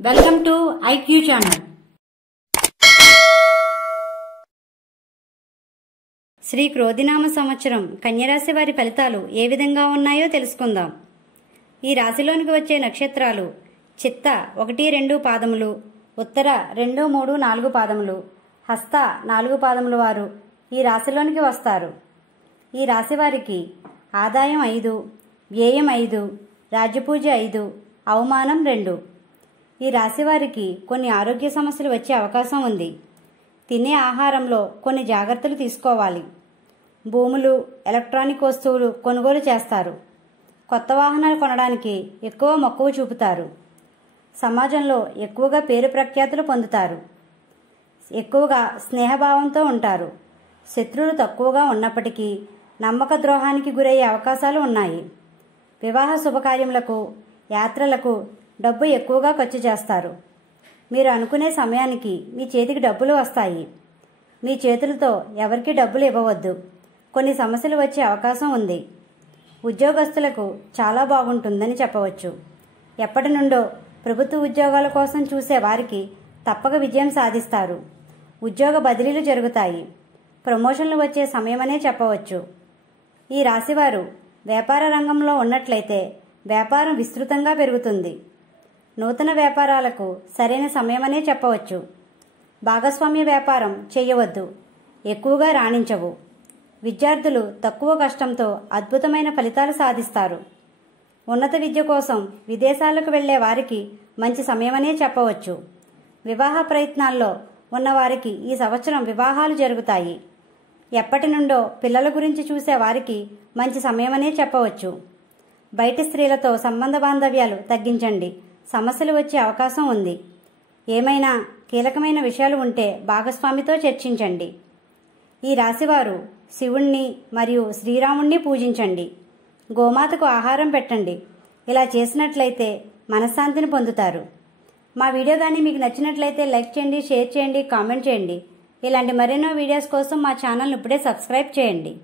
Welcome to IQ channel. Shri క్రోధినామ సంవత్సరం కన్యరాశి వారి ఫలితాలు ఏ విధంగా ఉన్నాయో తెలుసుకుందాం. ఈ రాశిలోనికి వచ్చే నక్షత్రాలు చిత్త 1, 2 పాదములు, ఉత్తర 2, 3, 4 పాదములు, హస్త 4 పాదముల వారు ఈ రాశిలోనికి వస్తారు. ఈ రాశి వారికి ఆదాయం 5, వ్యయం 5, రాజ్యపూజ 5, అవమానం 2. ఈ రాశి వారికి కొన్ని ఆరోగ్య సమస్యలు వచ్చే అవకాశం ఉంది. తినే ఆహారంలో కొన్ని జాగ్రత్తలు తీసుకోవాలి. భూములు, ఎలక్ట్రానిక్ వస్తువులు కొనుగోలు చేస్తారు. కొత్త వాహనాలు కొనడానికి ఎక్కువ మక్కువ చూపుతారు. సమాజంలో ఎక్కువగా పేరు ప్రఖ్యాతులు పొందుతారు. ఎక్కువగా స్నేహభావంతో ఉంటారు. శత్రువులు తక్కువగా ఉన్నప్పటికీ నమ్మక ద్రోహానికి గురయ్యే అవకాశాలు ఉన్నాయి. వివాహ శుభకార్యములకు, యాత్రలకు డబ్బు ఎక్కువగా ఖర్చు చేస్తారు. మీరు అనుకునే సమయానికి మీ చేతికి డబ్బులు వస్తాయి. మీ చేతులతో ఎవరికి డబ్బులు ఇవ్వవద్దు. కొన్ని సమస్యలు వచ్చే అవకాశం ఉంది. ఉద్యోగస్తులకు చాలా బాగుంటుందని చెప్పవచ్చు. ఎప్పటి నుండో ప్రభుత్వ ఉద్యోగాల కోసం చూసే వారికి తప్పక విజయం సాధిస్తారు. ఉద్యోగ బదిలీలు జరుగుతాయి. ప్రమోషన్లు వచ్చే సమయమనే చెప్పవచ్చు. ఈ రాశివారు వ్యాపార రంగంలో ఉన్నట్లయితే వ్యాపారం విస్తృతంగా పెరుగుతుంది. నూతన వ్యాపారాలకు సరైన సమయమనే చెప్పవచ్చు. భాగస్వామ్య వ్యాపారం చేయవద్దు. ఎక్కువగా రాణించవు. విద్యార్థులు తక్కువ కష్టంతో అద్భుతమైన ఫలితాలు సాధిస్తారు. ఉన్నత విద్య కోసం విదేశాలకు వెళ్లే వారికి మంచి సమయమనే చెప్పవచ్చు. వివాహ ప్రయత్నాల్లో ఉన్నవారికి ఈ సంవత్సరం వివాహాలు జరుగుతాయి. ఎప్పటి నుండో పిల్లల గురించి చూసే వారికి మంచి సమయమనే చెప్పవచ్చు. బయటి స్త్రీలతో సంబంధ బాంధవ్యాలు తగ్గించండి. సమస్యలు వచ్చే అవకాశం ఉంది. ఏమైనా కీలకమైన విషయాలు ఉంటే భాగస్వామితో చర్చించండి. ఈ రాశివారు శివుణ్ణి మరియు శ్రీరాముణ్ణి పూజించండి. గోమాతకు ఆహారం పెట్టండి. ఇలా చేసినట్లయితే మనశ్శాంతిని పొందుతారు. మా వీడియో కానీ మీకు నచ్చినట్లయితే లైక్ చేయండి, షేర్ చేయండి, కామెంట్ చేయండి. ఇలాంటి మరెన్నో వీడియోస్ కోసం మా ఛానల్ని ఇప్పుడే సబ్స్క్రైబ్ చేయండి.